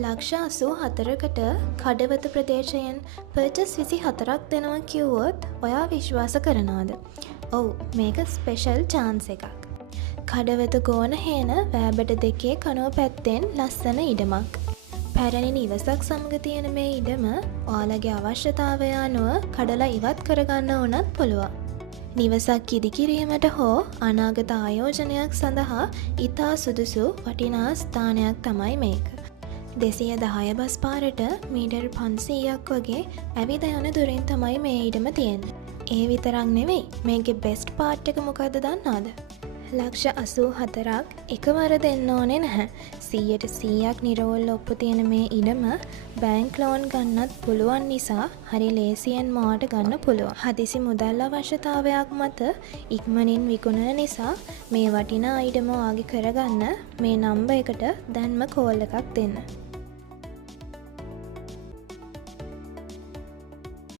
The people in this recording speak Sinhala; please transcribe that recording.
ලක්ෂ 84කට කඩවත ප්‍රදේශයෙන් පර්චස් 24ක් දෙනවා කිව්වොත් ඔයා විශ්වාස කරනවද? ඔව්, මේක ස්පෙෂල් chance එකක්. කඩවත ගෝන හේන වෑබඩ දෙකේ කනුව පැත්තෙන් ලස්සන ඉඩමක්. පැරණි නිවසක් සමග තියෙන මේ ඉඩම ඔයාලගේ අවශ්‍යතාවය අනුව කඩලා ඉවත් කරගන්න උනත් පුළුවන්. නිවසක් ඉදිකිරීමට හෝ අනාගත ආයෝජනයක් සඳහා ඉතා සුදුසු වටිනා ස්ථානයක් තමයි මේක. 210 බස් පාරට මීටර් 500ක් වගේ ඇවිද යන දුරින් තමයි මේ ඉඩම තියෙන්නේ. ඒ විතරක් නෙවෙයි, මේකේ බෙස්ට් පාර්ට් එක මොකද්ද දන්නවද? ලක්ෂ 84ක් එකවර දෙන්න ඕනේ නැහැ. 100% නිරවුල් ඔප්පු තියෙන මේ ඉඩම බැංක් ලෝන් ගන්නත් පුළුවන් නිසා හරි ලේසියෙන් මාට ගන්න පුළුවන්. හදිසි මුදල් අවශ්‍යතාවයක් මත ඉක්මනින් විකුණන නිසා මේ වටිනා ඉඩම වාගේ කරගන්න මේ නම්බර් එකට දැන්ම කෝල් එකක් දෙන්න.